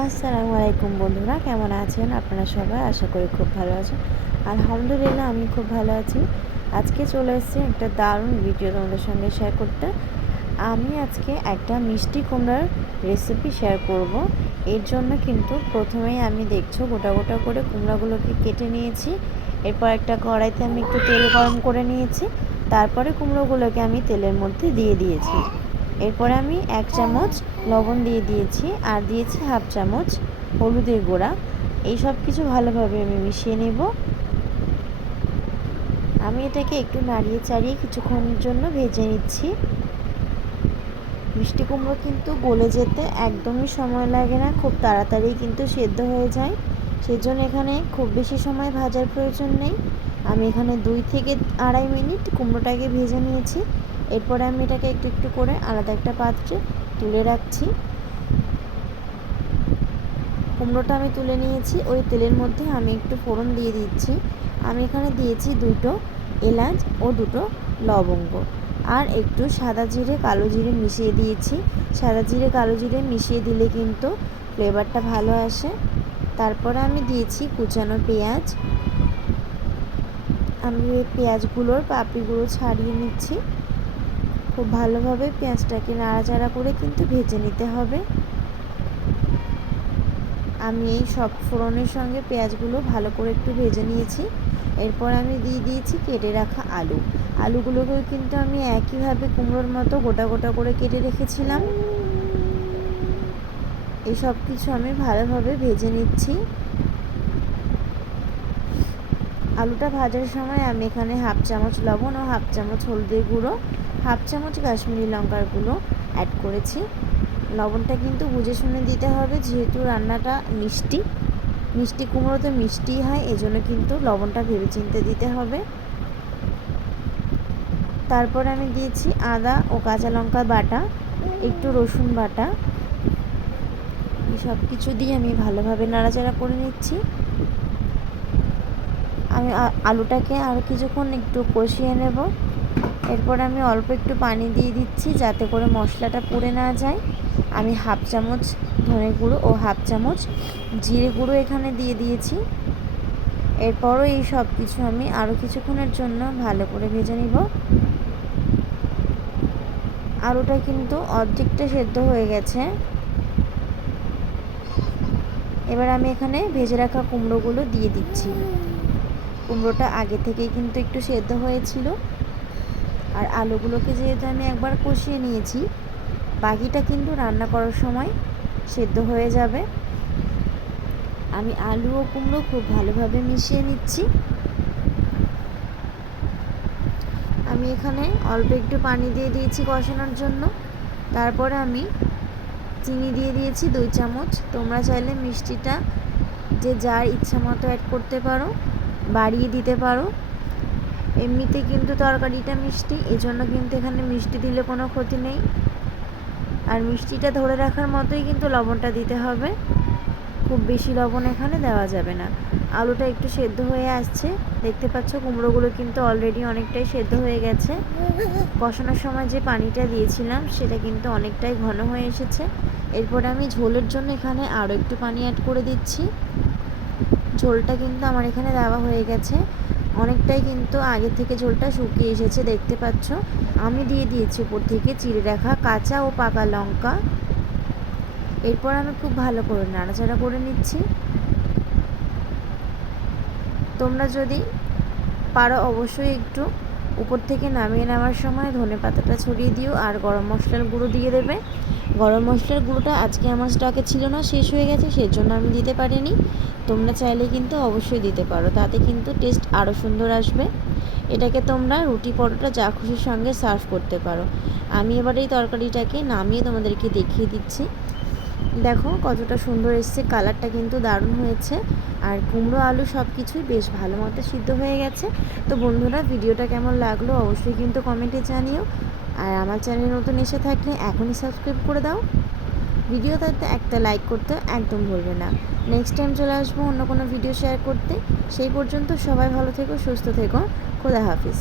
আসসালামু আলাইকুম বন্ধুরা, কেমন আছেন আপনারা সবাই? আশা করি খুব ভালো আছেন। আলহামদুলিল্লাহ, আমি খুব ভালো আছি। আজকে চলে এসেছি একটা দারুণ ভিডিও তোমাদের সঙ্গে শেয়ার করতে। আমি আজকে একটা মিষ্টি কুমড়ার রেসিপি শেয়ার করব। এর জন্য কিন্তু প্রথমেই আমি দেখছ গোটা গোটা করে কুমড়াগুলোকে কেটে নিয়েছি। এরপর একটা কড়াইতে আমি একটু তেল গরম করে নিয়েছি। তারপরে কুমড়োগুলোকে আমি তেলের মধ্যে দিয়ে দিয়েছি। এরপরে আমি এক চামচ লবণ দিয়ে দিয়েছি, আর দিয়েছি হাফ চামচ হলুদের গুঁড়া। এই সব কিছু ভালোভাবে আমি মিশিয়ে নেব। আমি এটাকে একটু নাড়িয়ে চাড়িয়ে কিছুক্ষণের জন্য ভেজে নিচ্ছি। মিষ্টি কুমড়ো কিন্তু গলে যেতে একদমই সময় লাগে না, খুব তাড়াতাড়ি কিন্তু সেদ্ধ হয়ে যায়। সেজন্য এখানে খুব বেশি সময় ভাজার প্রয়োজন নেই। আমি এখানে দুই থেকে আড়াই মিনিট কুমড়োটাকে ভেজে নিয়েছি। এরপরে আমি এটাকে একটু একটু করে আলাদা একটা পাত্রে তুলে রাখছি। কুমড়োটা আমি তুলে নিয়েছি, ওই তেলের মধ্যে আমি একটু ফোড়ন দিয়ে দিচ্ছি। আমি এখানে দিয়েছি দুটো এলাচ ও দুটো লবঙ্গ। আর একটু সাদা জিরে, কালো জিরে মিশিয়ে দিয়েছি। সাদা জিরে, কালো জিরে মিশিয়ে দিলে কিন্তু ফ্লেভারটা ভালো আসে। তারপরে আমি দিয়েছি কুচানো পেঁয়াজ। আমি পেঁয়াজগুলোর পাপড়িগুলো ছাড়িয়ে নিচ্ছি। খুব ভালোভাবে পেঁয়াজটাকে নাড়াচাড়া করে কিন্তু ভেজে নিতে হবে। আমি এই সব ফোড়নের সঙ্গে পেঁয়াজগুলো ভালো করে একটু ভেজে নিয়েছি। এরপর আমি দিয়ে দিয়েছি কেটে রাখা আলু। আলুগুলোকেও কিন্তু আমি একইভাবে কুমড়োর মতো গোটা গোটা করে কেটে রেখেছিলাম। এই সব কিছু আমি ভালোভাবে ভেজে নিচ্ছি। আলুটা ভাজার সময় আমি এখানে হাফ চামচ লবণ ও হাফ চামচ হলদির গুঁড়ো হাফ চামচ কাশ্মীরি লঙ্কার গুঁড়ো অ্যাড করেছি। লবণটা কিন্তু বুঝে শুনে দিতে হবে, যেহেতু রান্নাটা মিষ্টি। মিষ্টি কুমড়োতে মিষ্টি হয়, এজন্য কিন্তু লবণটা ভেবে চিনতে দিতে হবে। তারপর আমি দিয়েছি আদা ও কাঁচা লঙ্কা বাটা, একটু রসুন বাটা। সব কিছু দিয়ে আমি ভালোভাবে নাড়াচাড়া করে নিচ্ছি। আমি আলুটাকে আর কিছুক্ষণ একটু কষিয়ে নেব। এরপর আমি অল্প একটু পানি দিয়ে দিচ্ছি যাতে করে মশলাটা পুড়ে না যায়। আমি হাফ চামচ ধনে গুঁড়ো ও হাফ চামচ জিরে গুঁড়ো এখানে দিয়ে দিয়েছি। এরপরও এই সব কিছু আমি আরও কিছুক্ষণের জন্য ভালো করে ভেজে নিব। আলুটা কিন্তু অর্ধেকটা সেদ্ধ হয়ে গেছে। এবার আমি এখানে ভেজে রাখা কুমড়োগুলো দিয়ে দিচ্ছি। কুমড়োটা আগে থেকেই কিন্তু একটু সেদ্ধ হয়েছিল। আর আলুগুলোকে যেহেতু আমি একবার কষিয়ে নিয়েছি, বাকিটা কিন্তু রান্না করার সময় সেদ্ধ হয়ে যাবে। আমি আলু ও কুমড়ো খুব ভালোভাবে মিশিয়ে নিচ্ছি। আমি এখানে অল্প একটু পানি দিয়ে দিয়েছি কষানোর জন্য। তারপরে আমি চিনি দিয়ে দিয়েছি দুই চামচ। তোমরা চাইলে মিষ্টিটা যে যার ইচ্ছা মতো অ্যাড করতে পারো, বাড়িয়ে দিতে পারো। এমনিতে কিন্তু তরকারিটা মিষ্টি, এজন্য কিন্তু এখানে মিষ্টি দিলে কোনো ক্ষতি নেই। আর মিষ্টিটা ধরে রাখার মতোই কিন্তু লবণটা দিতে হবে। খুব বেশি লবণ এখানে দেওয়া যাবে না। আলুটা একটু সেদ্ধ হয়ে আসছে। দেখতে পাচ্ছ কুমড়োগুলো কিন্তু অলরেডি অনেকটাই সেদ্ধ হয়ে গেছে। কষানোর সময় যে পানিটা দিয়েছিলাম, সেটা কিন্তু অনেকটাই ঘন হয়ে এসেছে। এরপর আমি ঝোলের জন্য এখানে আরও একটু পানি অ্যাড করে দিচ্ছি। ঝোলটা কিন্তু আমার এখানে দেওয়া হয়ে গেছে। অনেকটাই কিন্তু আগে থেকে ঝোলটা শুকিয়ে এসেছে, দেখতে পাচ্ছ। আমি দিয়ে দিয়েছি উপর থেকে চিড়ে রাখা কাঁচা ও পাকা লঙ্কা। এরপর আমি খুব ভালো করে নাড়াচাড়া করে নিচ্ছি। তোমরা যদি পারো অবশ্যই একটু উপর থেকে নামিয়ে নেওয়ার সময় ধনে পাতাটা ছড়িয়ে দিও আর গরম মশলার গুঁড়ো দিয়ে দেবে। গরম মশলার গুঁড়োটা আজকে আমার স্টকে ছিল না, শেষ হয়ে গেছে, সেজন্য আমি দিতে পারিনি। তোমরা চাইলে কিন্তু অবশ্যই দিতে পারো, তাতে কিন্তু টেস্ট আরও সুন্দর আসবে। এটাকে তোমরা রুটি পরোটা যা খুশির সঙ্গে সার্ভ করতে পারো। আমি এবার এই তরকারিটাকে নামিয়ে তোমাদেরকে দেখিয়ে দিচ্ছি। দেখো কতটা সুন্দর এসছে, কালারটা কিন্তু দারুণ হয়েছে। আর কুমড়ো, আলু সব কিছুই বেশ ভালো মতো সিদ্ধ হয়ে গেছে। তো বন্ধুরা, ভিডিওটা কেমন লাগল অবশ্যই কিন্তু কমেন্টে জানিও। আর আমার চ্যানেল নতুন এসে থাকলে এখনই সাবস্ক্রাইব করে দাও। ভিডিও থাকতে একটা লাইক করতে একদম ভুলবে না। নেক্সট টাইম চলে আসব অন্য কোনো ভিডিও শেয়ার করতে। সেই পর্যন্ত সবাই ভালো থেকো, সুস্থ থেকো। খোদা হাফিজ।